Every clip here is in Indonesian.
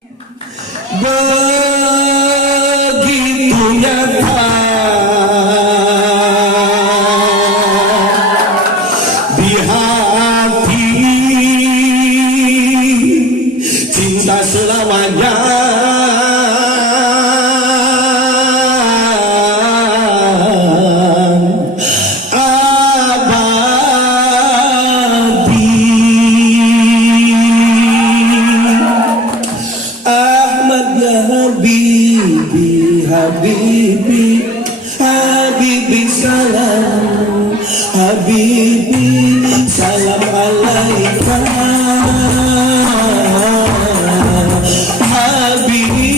Begitu nyata di hati, cinta selamanya Habibi, Habibi salam, Habibi salam alaika, Habibi.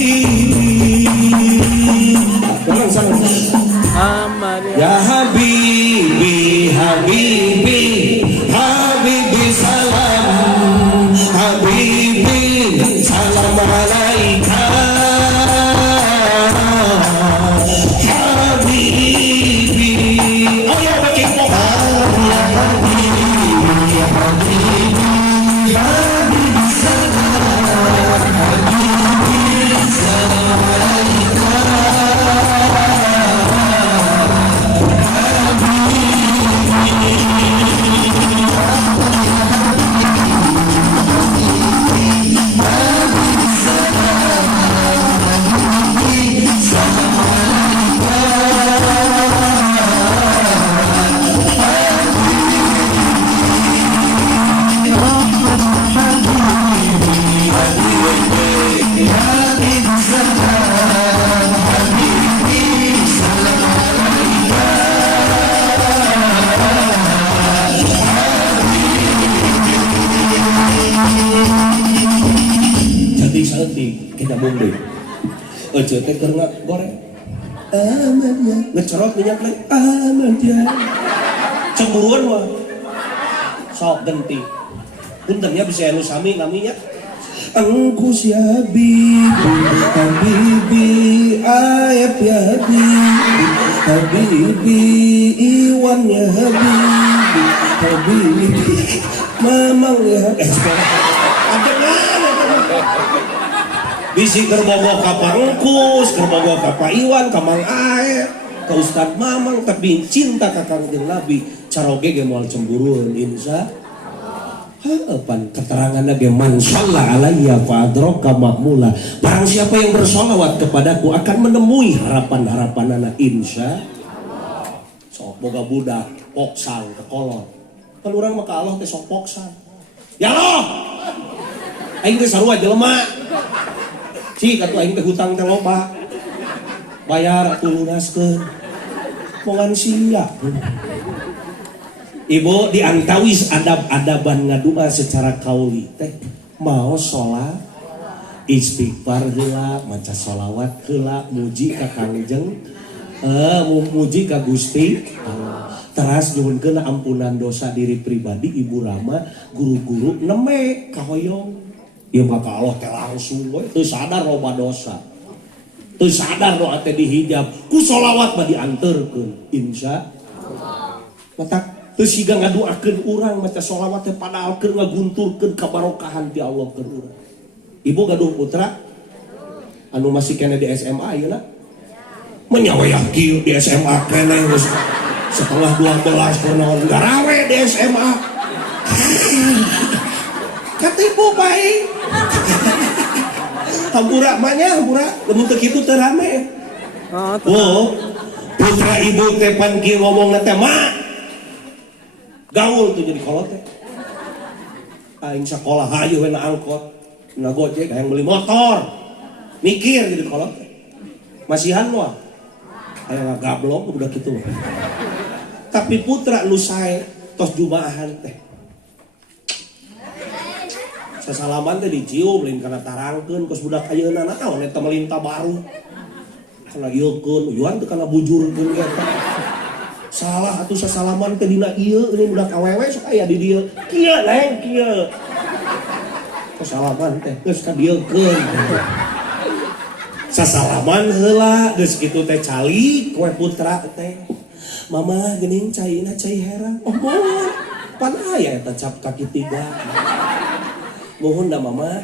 Ya Habibi, Habibi, Habibi salam, Habibi salam alaika. Kita bumbu, aja teh keur goreng, aman ya, ngecerot minyak lagi, aman ya, cemburuan mah, sok genti, puntennya bisa anu sami naminya, engku si Habibi, Habibi, ayat ya Habibi, Habibi, Iwan ya Habibi, Habibi, Mamang ya Habibi. Bisi kerbogo ka Pangkus, kerbogo ka Pak Iwan, ka Mang Ae, ka Ustad Mamang, tapi cinta ka Kangjeng Nabi, caroge ge moal cemburuan insya. Pan keteranganna ge man shalla alayya fa adraka ma'mula. Barang siapa yang bersolawat kepadaku akan menemui harapan-harapanana insya. Sok boga budak poksang ke kolot. Kan urang mah ka Allah teh sok poksang. Ya Allah. Aing teh sarua jelema. Cik atuh aing teh hutang teh loba. Bayar atuh lunaskeun. Mogan sia. Ibu diantawis adab-adaban ngadua secara kauli teh mau sholat istighfar heula, maca sholawat heula, muji ka Kangjeng, muji ka Gusti Allah. Teras nyuhunkeun ampunan dosa diri pribadi, ibu Rama, guru-guru neme kahoyong. Ieu mah ka Allah teh langsung we, teu sadar loba dosa. Teu sadar doa teh dihijab, ku sholawat mah dianterkeun insyaallah. Matak teu siga ngaduakeun urang maca sholawat teh padahal keur ngagunturkeun kabarokahan ti Allah keur urang. Ibu gaduh putra anu masih kene di SMA ayeuna. Menyawayah kieu di SMA kene geus setengah 12 pernah garawe di SMA. Katipu bae. Hampura manya hampura lamun teu kitu teu rame. Oh, putra ibu teh pan kieu ngomongna teh mak gaul tuh jadi kolot teh. Aing sakolah hayu we na angkot, na gojek hayang beli motor. Mikir jadi kolot teh. Masihan moal. Hayang gablok udah kitu. Tapi putra nu sae tos jumaahan teh. Sasalaman teh dicium lain kana tarangkeun kos budak ayeuna naon eta melintah baru. Kana ieukeun, uyuan teu kana bujurkeun eta. Salah atuh sasalaman teh dina ieu ini budak awewe sok aya di dieu. Kieu neng kieu. Sasalaman teh geus kadiekeun. Sasalaman heula geus kitu teh cali kue putra teh. Mama geuning caina cai herang. Oh mohon. Pan aya eta cap kaki 3. Mohon da mama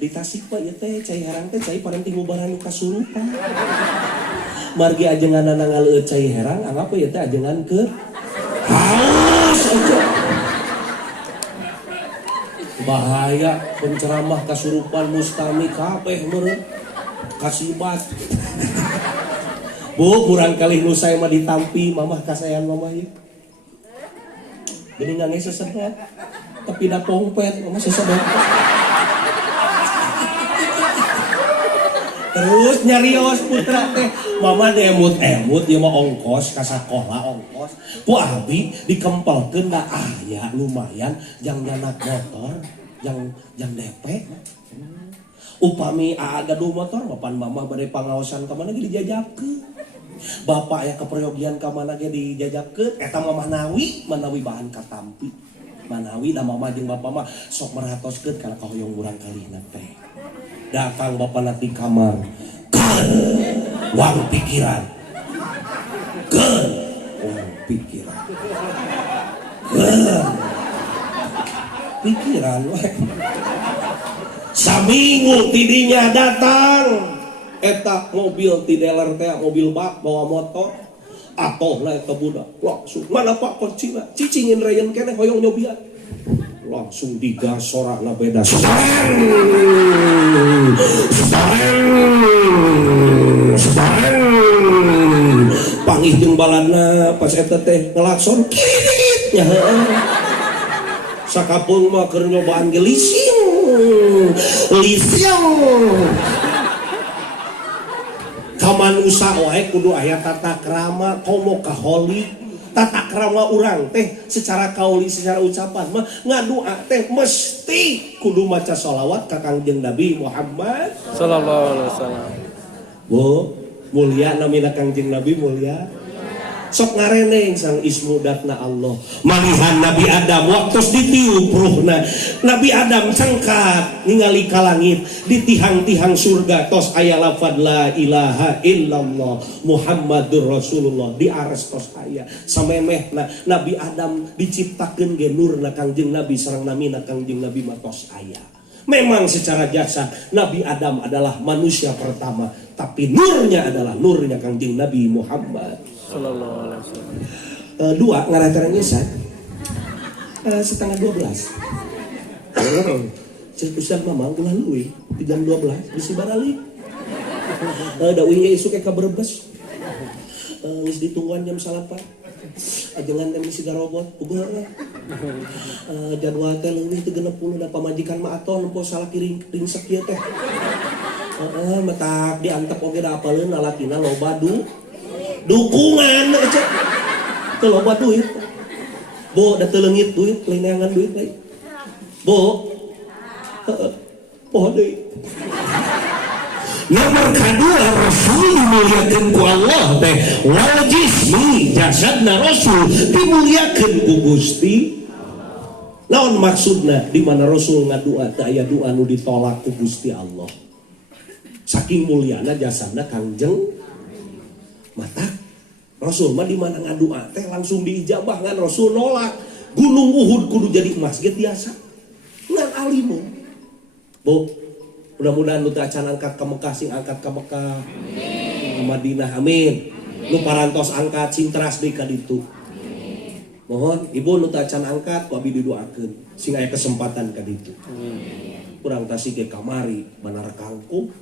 di Tasik Pak ya teh cai herang teh cai paling timu barang kasurupan margi ajengan nangal cai herang apa ya teh ajengan ke haus aja bahaya penceramah kasurupan mustami kabeh meureun kasibat bu kurang kali nu saya mah ditampi mamah kasayan mamah ya jadi nangis sesedot tapi dah pongpet mamah sesedot terus nyarios putra teh mama emut ya mah ongkos ka sakola ongkos ku abi dikempelkeun da aya lumayan jang nyanak motor jang DP upami ada gaduh motor papan mama bade pangaosan ka mana ge dijajabkeun bapak aya keperyogian ka mana ge dijajabkeun eta mah manawi bahan katampi manawi da mama jeung bapak mah sok meratoskeun kana kahoyong urang kalihna teh datang bapak nanti kamar wang pikiran wang pikiran pikiran saminggu tidinya datang eta mobil ti dealer teh mobil bak bawa motor atoh lah eta budak langsung mana pak kuncina cicingin reyen keneh hoyong nyobian langsung digas sorakna beda pangih jeung baladna pas eta teh ngelakson kit nya sakapeung mah keur nyobaan ge lising kamanusa wae kudu aya tata krama komo kaholik tata krama urang teh secara kauli secara ucapan mah ngadua teh mesti kudu maca sholawat ka Kangjeng Nabi Muhammad sallallahu alaihi wasallam. Bu mulia namina Kangjeng Nabi mulia sok ngareneng sang ismudatna Allah malihan Nabi Adam waktu ditiup ruhna Nabi Adam cengkat ningali ka langit di tihang-tihang surga tos aya lafad la ilaha illallah Muhammadur Rasulullah di ares tos aya samemehna Nabi Adam diciptakeun ge nurna Kangjeng Nabi sareng namina Kangjeng Nabi mah tos aya. Memang secara jasad Nabi Adam adalah manusia pertama, tapi nurnya adalah nurnya Kangjeng Nabi Muhammad sallallahu alaihi wasallam. Dua ngarateran nyesan 11:30. Cek usah mamang ulah leuwih di jam 12 bisi barali. Da uing isuk ka Brebes. Geus ditungguan jam 9. Ajengan teh misi garobot puguh jadwal teh leuwih teu 60 da pamajikan mah aton empo salah kiring ringsek ieu teh. Matak diantep oge da apaleun lalakina loba dukungan cek teu loba duit. Bo da teu leungit duit leunangan duit bae. Bo poho deui. Nomor kedua Rasul dimuliakan ku Allah teh wal jismi jasadna Rasul dimuliakan ku Gusti. Naon maksudna di mana Rasul ngadua teh aya doa nu ditolak ku Gusti Allah. Saking muliana jasadna Kangjeng mata Rasul mah di mana ngadua teh langsung diijabah ngan Rasul nolak. Gunung Uhud kudu jadi emas ge tiasa. Ngan alimu. Bu mudah-mudahan nu teh acan angkat ka Mekah sing angkat ka Mekah. Amin. Madinah amin. Nu parantos angkat sintras deui ka ditu. Mohon ibu nu teh acan angkat ku abdi didoakeun sing aya kesempatan ka ditu. Amin. Urang tasih ge kamari Menara Kangkung.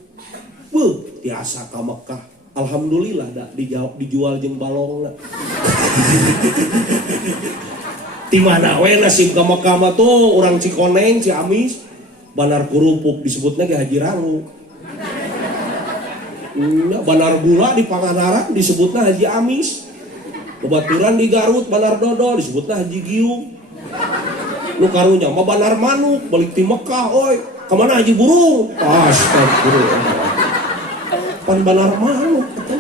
Beuh tiasa ka Mekah. Alhamdulillah da dijual jeung balongna. Di mana we nasib ka Mekah mah tuh urang Cikoneng, Ciamis Banar Kurupuk disebutnya ge Haji Rangu. Banar Gula di Pangandaran disebutnya Haji Amis. Babaturan di Garut Banar Dodo disebutnya Haji Giung. Nu karunya mah Banar Manuk balik ti Mekah oi. Ka mana Haji Burung? Astagfirullah. Pan Banar Manuk eta.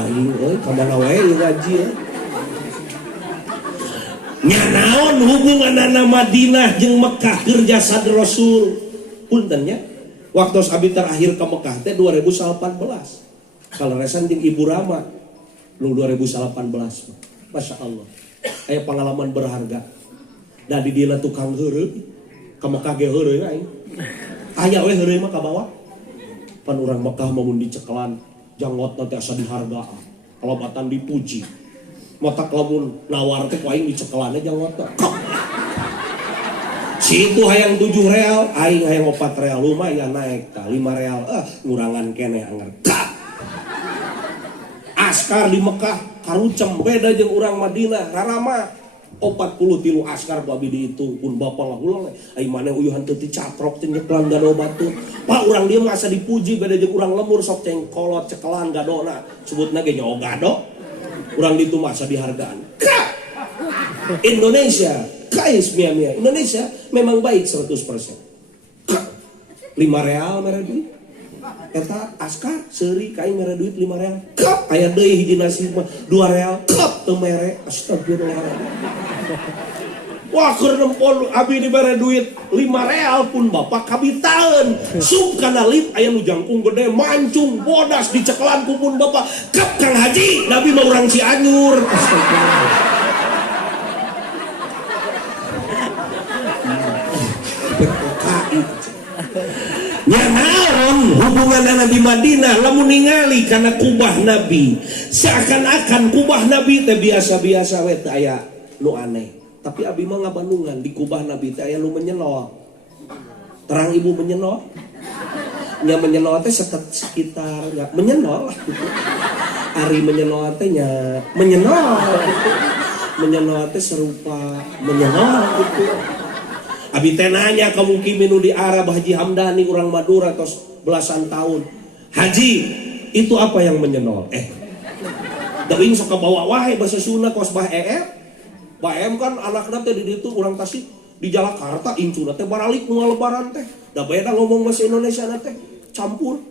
Aing euy ka mana wae ngaji ya. Nyanaon hubunganana Madinah jeung Mekah keur jasad Rasul. Punten nya. Waktu abi terakhir ke Mekah teh 2018. Kaleresan jeung Ibu Rama nu 2018. Masya Allah. Aya pengalaman berharga. Da di dieu tukang heureuk ka Mekah ge heureuy aing aya we heureuy mah ka bawah pan urang Mekah mun dicekelan janggotna teh asa dihargaan kalobatan dipuji mata lamun nawar teh ku aing dicekelanna janggotna si itu hayang 7 real aing hayang 4 real lumayan naik ka 5 real ngurangan keneh anger askar di Mekah karucem beda jeung urang Madinah rarama 43 askar babi dihitung pun bapak lah ulang ai maneh uyuhan teu dicatrok teh nyeklan gado batu pak urang dia masa dipuji beda jeung urang lemur sok cengkolot cekelan gadona sebutna ge nyaho gado urang ditu masa dihargaan Indonesia kais mia Indonesia memang baik 100%. 5 real mere duit. Eta askar seuri ka aing mere duit 5 real. Kap aya deui hiji nasi mah 2 real. Kap teu mere. Astagfirullahaladzim. Wah keur nempol abi dibere duit 5 real pun bapak kabitaeun. Sup kana lip aya nu jangkung gede mancung bodas dicekelan ku pun bapak. Kap Kang Haji, nabi mah urang Cianjur. Astagfirullah. Nya naon hubungan Nabi Madinah lamun ningali kana kubah Nabi seakan-akan kubah Nabi teh biasa-biasa we teh aya nu aneh tapi abi mah ngabandungan di kubah Nabi teh aya nu menyenol terang ibu menyenol nya menyenol teh sekitar ya menyenol ari menyenol teh nya menyenol teh serupa menyenol gitu. Abi teh nanya ka mukimin nu di Arab Haji Hamdani urang Madura tos belasan tahun. Haji, itu apa yang menyenol? Teuing sok kabawa wae basa Sunda kos bah Bah kan anakna teh di ditu urang Tasik di Jakarta incuna teh baralik nu lebaran teh. Da beda ngomong bahasa Indonesia na teh campur.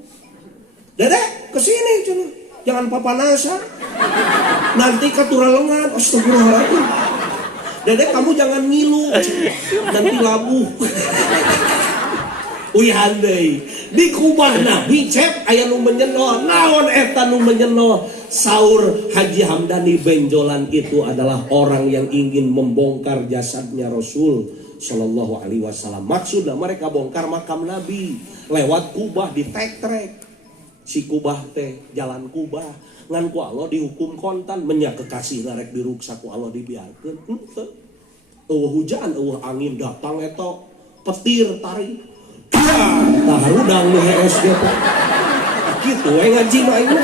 Dede, kesini cenah. Jangan papanasa. Nanti katura lengan. Astagfirullahaladzim. Dedek kamu jangan ngilu nanti labuh. Uihan deui di kubah Nabi cep aya nu menyenol naon eta nu menyenol saur Haji Hamdani benjolan itu adalah orang yang ingin membongkar jasadnya Rasul Shallallahu Alaihi Wasallam. Maksudnya mereka bongkar makam Nabi lewat kubah di trek si kubah teh jalan kubah ngan ku Allah dihukum kontan menya kekasih narek diruksa ku Allah dibiarkeun henteu hujan angin datang eta petir tarik tah harudang nu hees ge teh kitu we ngaji mah aing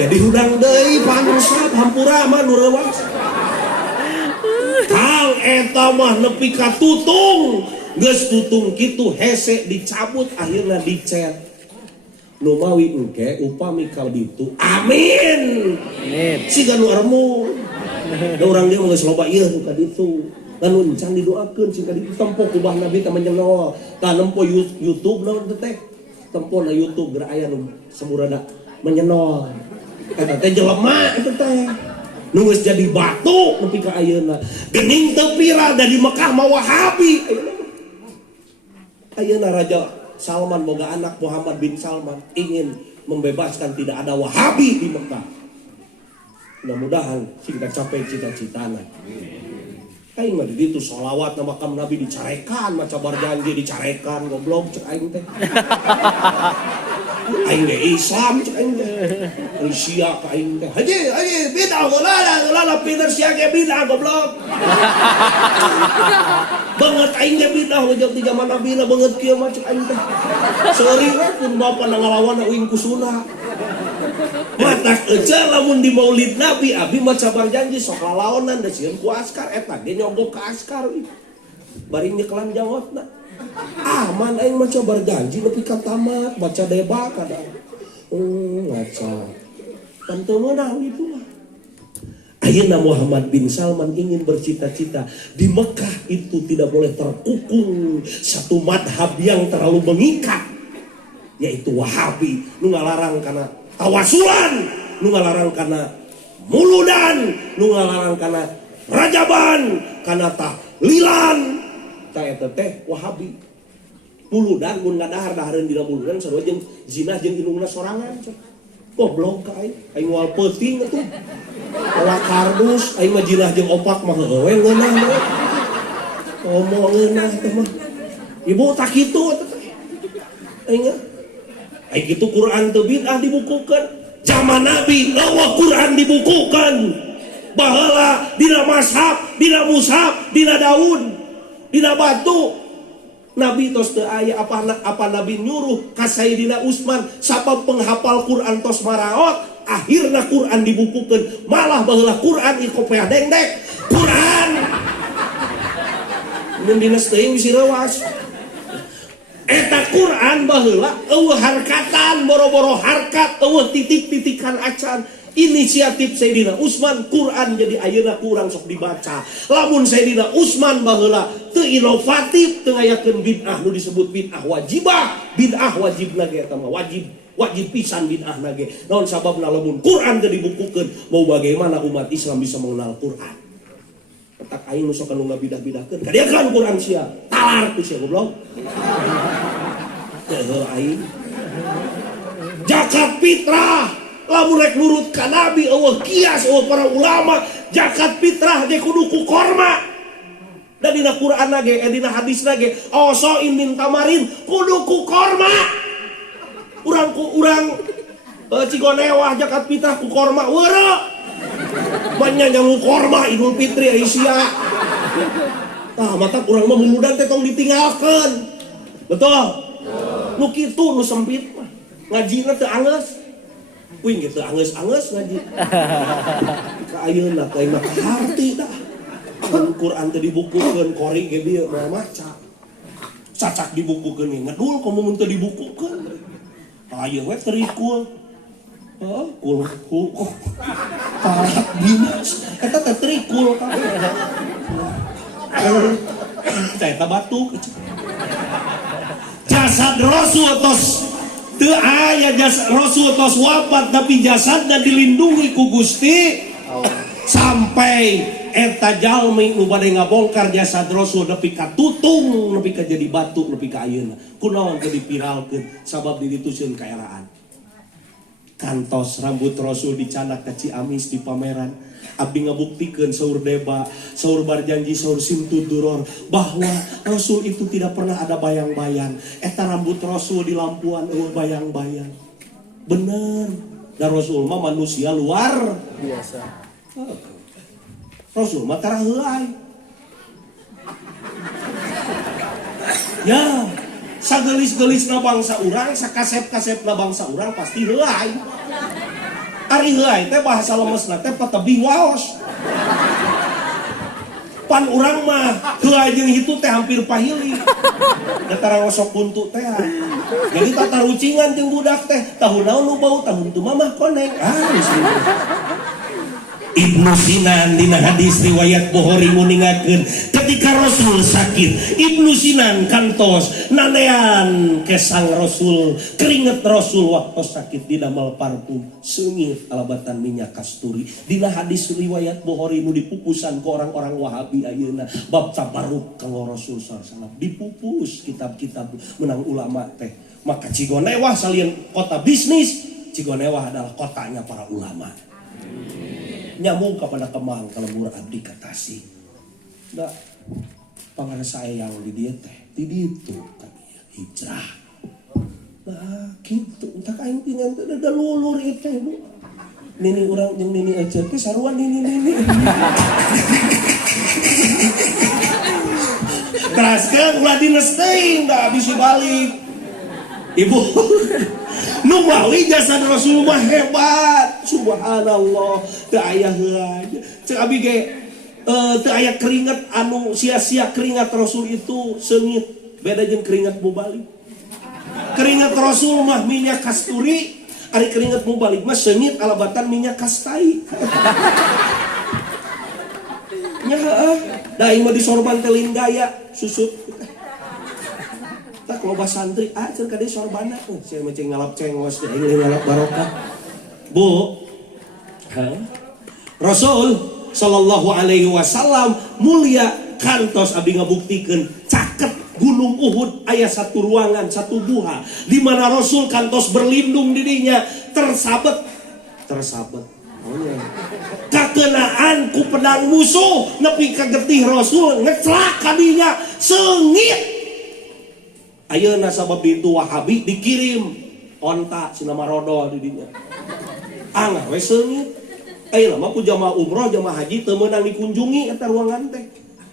jadi hudang deui panursap hampura mah nu reuwas kang eta mah nepi ka tutung geus tutung kitu hese dicabut akhirna dicet nu mawi engke upami kal ditu amin siga nu armu da urang dia geus loba ieu nu ka ditu lalu encan didoakeun sing ka ditu tempo kubah Nabi teh menyenol tah nempo YouTube naon teh tempo na YouTube geura aya nu samurada menyenol eta teh jelema eta teh nu geus jadi batu nepi ka ayeuna geuning teu viral da di Mekah mah Wahabi ayeuna Raja Salman boga anak Muhammad bin Salman ingin membebaskan tidak ada Wahabi di Mekah. Mudah-mudahan kita capai cita-citana. Aing mah di ditu sholawat na makam Nabi dicarekan, maca barjanji dicarekan, goblok cek aing teh. Aing ge Islam cek aing teh. Rusia ka aing teh. Haji bidah golala pinter sia ge bidah goblok. Banget aing ge bidah wajib di zaman Nabi na banget kieu mah cek aing teh. Seuri we pun bapa ngalawan uing kusuna. Matak aja lamun di maulid Nabi abi maca barjanji sok lalaonan da sieun ku askar eta ge nyogok ka askar bari nyekelan jawabna aman aing maca barjanji nepi ka tamat baca deba kada ngaca pan teu meunang itu mah ayeuna Muhammad bin Salman ingin bercita-cita di Mekah itu tidak boleh terkukung satu madhab yang terlalu mengikat yaitu Wahabi nu ngalarang kana tawasulan, nu ngalarang kana muludan, nu ngalarang kana rajaban, kana tahlilan, tah eta teh Wahabi. Muludan mun ngadahar-dahareun dina muludan sarua jeung zina jeung indungna sorangan. Goblok ka aing moal peuting atuh. Olah kardus aing mah jinah jeung opak mah heueuh ngeunah. Omongeun mah. Ibu tak kitu ingat. Ai kitu Quran teu bid'ah dibukukeun. Zaman Nabi lawa Quran dibukukeun. Baheula dina mashaf, dina mushaf, dina daun, dina batu. Nabi tos teu aya apa Nabi nyuruh ka Sayyidina Utsman sabab penghafal Quran tos maraot, akhirna Quran dibukukeun. Malah baheula Quran ieu kopea dengdek. Quran mun dina teuing bisi rewas. Eta Quran baheula eueuh harkatan, boro-boro harkat, eueuh titik-titikan acan. Inisiatif Sayyidina Utsman, Quran jadi ayeuna kurang sok dibaca. Lamun Sayyidina Utsman baheula teu inovatif, teu ngayakeun bid'ah nu disebut bid'ah wajibah. Bid'ah wajibna ge eta mah wajib pisan bid'ahna ge. Naon sababna lamun Quran teu dibukukeun, mau bagaimana umat Islam bisa mengenal Quran? Tak aing nu sok anu ngabidah-bidahkeun. Kadiakan Quran sia, talar tu sia goblok. Teu aing. Zakat fitrah, lamun rek nurut ka Nabi eueuh kias eueuh para ulama, zakat fitrah ge kudu ku korma. Da dina Quran ge, dina hadis ge, osoin min tamarin kudu ku korma. Urang cigonewah zakat fitrah ku korma weureu. Banyak yang korma Idul Fitri Aisyah. Mata kurang mah mudah teh tong ditinggalkan. Betul? Nu kitu nu sempit mah. Ngajina teu anggeus. Kuing ge teu anggeus-anggeus ngaji. Ka ayeuna ka imah harti dah. Quran teh dibukukeun kori ge dieu mah maca. Cacak dibukukeun ngedul komo mun teu dibukukeun. Ayeuna we terikul. Kul parak dinas eta teh trikul eta batu jasad Rasul tos teu aya jasad Rasul tos wafat tapi jasadna dilindungi ku Gusti sampai eta jalmi nu bade ngabongkar jasad Rasul nepi ka tutung nepi ka jadi batu nepi ka ayeuna kunaon teu dipiralkeun sabab didituseun kaeraan. Kantos rambut Rasul dicanak ke Ciamis di pameran. Abdi ngabuktikeun saur deba, saur barjanji, saur simtuduror bahwa Rasul itu tidak pernah ada bayang-bayang. Eta rambut Rasul di lampuan bayang-bayang. Bener. Dan Rasul mah manusia luar biasa. Rasul mah tara heulai. Ya. Sagelis-gelisna bangsa urang, sakasep-kasepna bangsa urang pasti heulai. Ari heulai teh bahasa lemesna teh patebi waos. Pan urang mah heulai jeung hitu teh hampir pahili. Datara ngosok buntu teh. Jadi tatarucingan jeung budak teh, tahun naon nu bau tahun tu mah koneng. Ibnu Sinan dina hadis riwayat Bukhari nguningakeun ketika Rasul sakit Ibnu Sinan kantos nanean ke sang Rasul keringet Rasul waktu sakit didamel parfum seungit alabatan minyak kasturi. Dina hadis riwayat Bukhari nu dipupusan ku orang-orang Wahabi ayeuna bab tabarruk kanggo Rasul sallallahu alaihi wasallam dipupus kitab-kitab menang ulama teh. Maka Cigonewah salieun kota bisnis, Cigonewah adalah kotanya para ulama. Nyambung kepada Kemang kalau murah abdi ka Tasik. Da pangan sayang di dia teh di ditu kan hijrah. Nah kitu entah aing pingan teh da lulur ieu teh Bu. Nini urang jeung nini eceun teh saruan nini. Teraskeun ulah dines teuing da bisi balik. Ibu nu bawi jasad Rasulullah hebat, subhanallah. Teu aya heula. Cek abi ge teu aya keringat anu sia-sia. Keringat Rasul itu seungit, beda jeung keringat mubalik. Keringat Rasul mah minyak kasturi, ari keringat mubalik mah seungit alabatan minyak kastai. Nya heuh, da ieu mah disorban teh lin gaya susut. Tak loba santri ajar kade sorbana saya macam ngalap cengos deh ini ngalap barokah Bu. Rasul sallallahu alaihi wasallam mulia kantos abi ngabuktikeun caket gunung Uhud aya satu ruangan satu buha di mana Rasul kantos berlindung dirinya tersabet oh ya kakenaan ku pedang musuh nepi ka getih Rasul ngeclak kadinya seungit. Ayeuna sabab itu Wahabi dikirim onta cenah marodo di dinya. Angah we seungit. Ayeuna mah ku jamaah umroh jamaah haji teu meunang dikunjungi eta ruangan teh.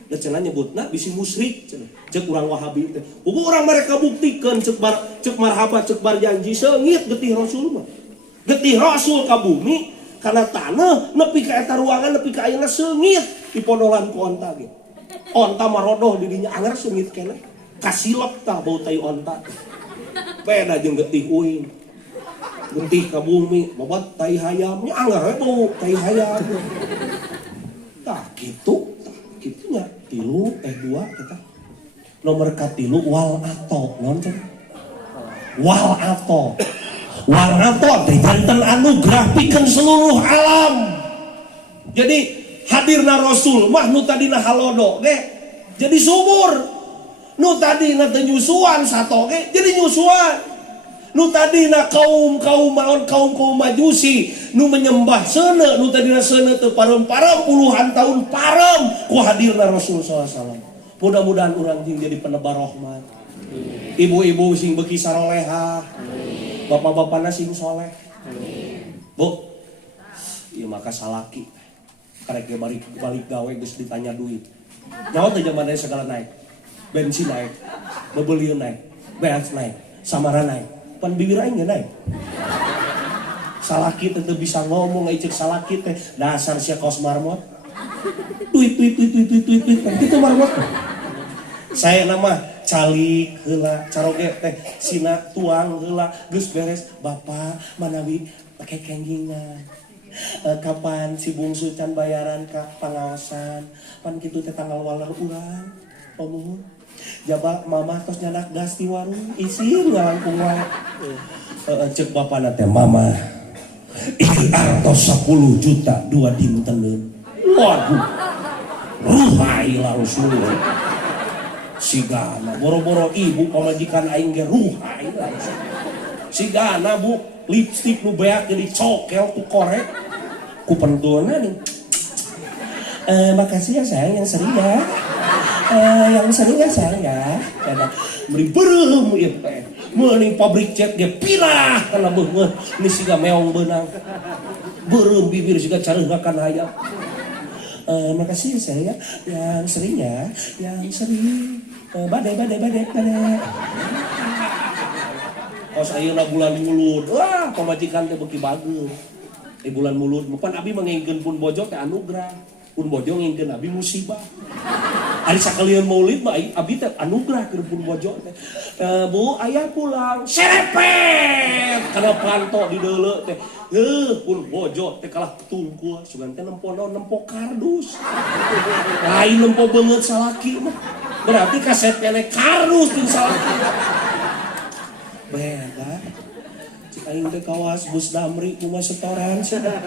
Da cenah nyebutna bisi musyrik cenah. Cek urang Wahabi teh. Ugu urang mereka buktikeun cek marhabat cek bar janji seungit getih Rasul mah. Getih Rasul ka bumi karena tanah nepi ka eta ruangan nepi ka ayeuna seungit dipodolan ku onta ge. Onta marodoh di dinya anger seungit keneh. Kasilep tah bau tai onta. Beda jeung getih uing. Getih ka bumi bobot tai hayam nya anger we bau tai hayam. Tah kitu kitunya 2 eta. Nomor katilu wal ato naon cenah? Wal ato. Wal ato teh janten anugerah pikeun seluruh alam. Jadi hadirna Rasul mah nu tadina halodo ge jadi subur. Nu tadina teu nyusuan sato ge jadi nyusuan. Nu tadina kaum majusi nu menyembah seuneu nu tadina seuneu teu parem-parem puluhan tahun parem ku hadirna Rasul sallallahu alaihi wasallam. Mudah-mudahan urang jeung jadi penebar rahmat. Ibu-ibu sing beuki saroleha. Bapak-bapakna sing soleh. Bu. Ieu maka salaki. Karek ge balik gawe geus ditanya duit. Nyawa teh zaman segala naik. Bensin naik, bebelian naik, beas naik, samara naik, pan bibir aing naik. Salaki teh bisa ngomong, cek salaki teh dasar sia kaos marmot. Tuit, itu marmot. Saya nama calik heula, caroge teh sina tuang heula, geus beres bapak manawi pakai kengingan. Kapan si bungsu can bayaran ka pangaosan, pan kitu teh tanggal waler urang. Pomohon jaba mama tos nyanak gas di warung isin ngalangkung wae. Cek bapana teh mama iki artos 10 juta 2 dinteneun. Waduh ruhai langsung sigana boro-boro ibu pamajikan aing ge ruhai langsung sigana bu lipstik nu beak jadi cokel ku korek ku pentuna nih. Makasih ya sayang yang sering ya. Yang sering ya sayang ya. Beri berem ieu teh. Meuni pabrik cat ge pirah kana beungeut. Ini siga meong beunang. Berem bibir siga careuhakan hayam. Makasih ya sayang ya. Yang sering ya. Yang sering. Badai. Kos ayeuna bulan mulud. Wah, pamajikan teh beuki bageus. Di bulan mulud pan abi mangengkeun pun bojo teh anugerah. Pun bojo ngengkeun abi musibah. Ari sakalian maulid mah abi teh anugerah keur pun bojo teh. Bu, aya pulang serepet kana panto di deuleu teh. Pun bojo teh kalah tungkul sugan teh nempo kardus. Lain nempo beungeut salaki mah. Berarti kaset kene kardus jeung salaki. Beda. Cik aing teh kawas bus damri kumaha setoran cenah.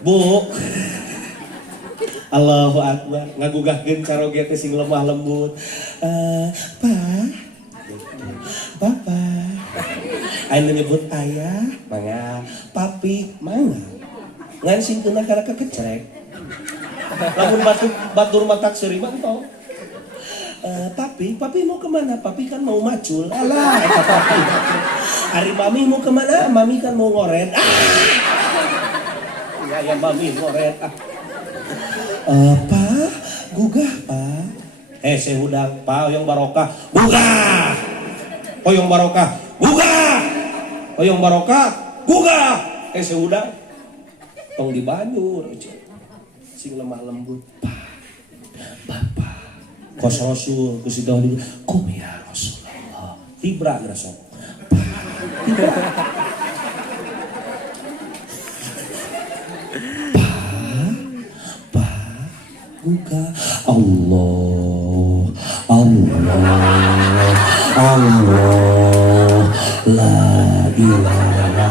Bu. Allahu Akbar ngagugahkeun caroge teh sing lemah lembut. Bapak. Aing nyebut ayah, mangga, papi, mangga. Ngan singkeuna kana kekecrek. Lamun batur matak seuri mah entong. Papi mau kemana? Papi kan mau macul. Alah, eta papi. Ari mami mau kemana? Mami kan mau ngoret. Ya mami ngoret. Pak, gugah pak. Saya udang, pak oyong barokah. Gugah. Oyong barokah. Gugah. Oyong barokah. Gugah. Saya udang. Tong di Banyur. Sing lemah lembut. Pak, bapak. Kos Rasul, kusidah di. Kum ya Rasulullah. Tibra Rasul. Tibra. Buka Allah la ilaha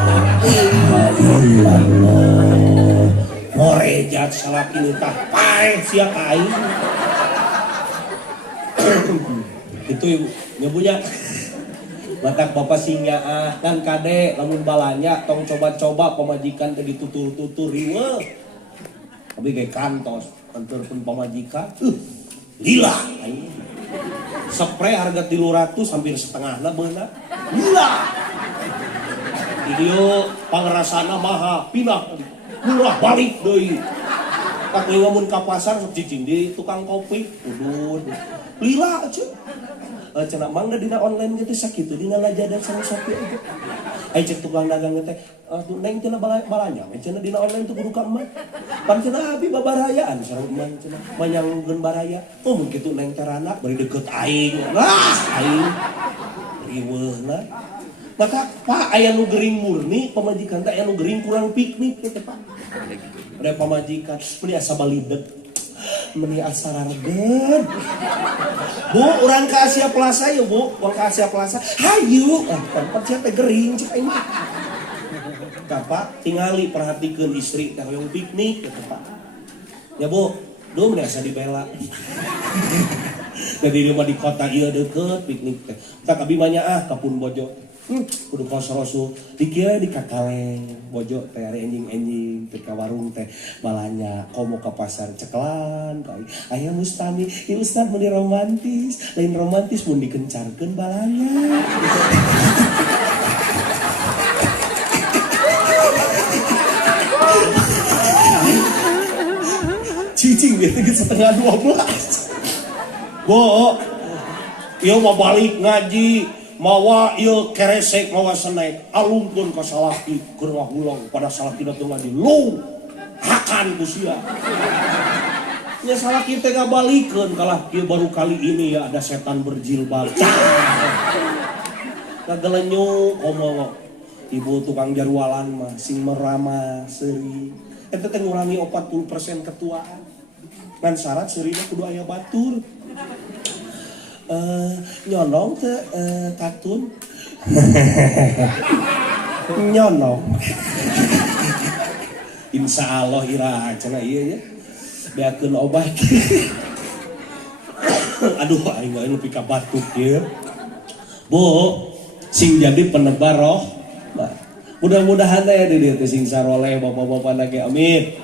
illallah. Morejat salaki nu tah paeh sia ka aing. Itu ibu nyebunya matak bapak sinyaah kan kade lamun balanya tong coba-coba pemajikan teh ditutur-tutur riweuh. tapi kayak kantos antarpun pamajikan lila spray harga 300 hampir setengahna beuna lila video pangrasana maha pindah murah balik deui tak ngomong ka pasar sok cicing di tukang kopi udud lila aja cenah mangga dina online gitu sakitu dina lajadan sama sapi aja cek tukang dagang teh neng cenah balanya cenah dina online tuh kudu ka emak pan cenah abi babarayaan sareng emak cenah manyangkeun baraya mun kitu neng terana bari deket aing aing riweuhna maka Pak aya nu gering murni pamajikan teh aya nu gering kurang piknik teh Pak ada pamajikan meni asa balideg meni asa raregen Bu urang ka Asia Plaza ya Bu urang ka Asia Plaza hayu tempat sia teh gering cek aing Pak tingali perhatikeun istri teh hoyong piknik gitu Pak ya Bu duh meni asa dibela jadi rumah di kota ieu deukeut piknik teh tak abi mah nya kapun bojo kudu kos rasul dikieu di kakaleng bojo teh ari enjing-enjing teh ka warung teh balanya komo ka pasar ceklan kai aya mustami ieu ustad mun romantis lain romantis mun dikencarkeun balanya cicing biar setengah 12 Bo ieu mah balik ngaji mawa ieu keresek mawa senek alungkeun ka salaki keur ngahulong pada salaki teh ngaji lu hakan ku sia nya salaki teh ngabalikeun kalah ieu baru kali ini ya ada setan berjilbab ngagelenyu komo ibu tukang jarwalan mah sing merama seuri eta teh ngurangi 40% ketuaan ngan syarat seurina kudu aya batur nyonong ke katun nyonong insya Allah ira cenah ieu ya beakeun obat aduh aing mah nepi ka batuk ieu Bu sing jadi penebar roh mudah-mudahan ya di dieu teh sing saroleh bapak-bapak lagi amin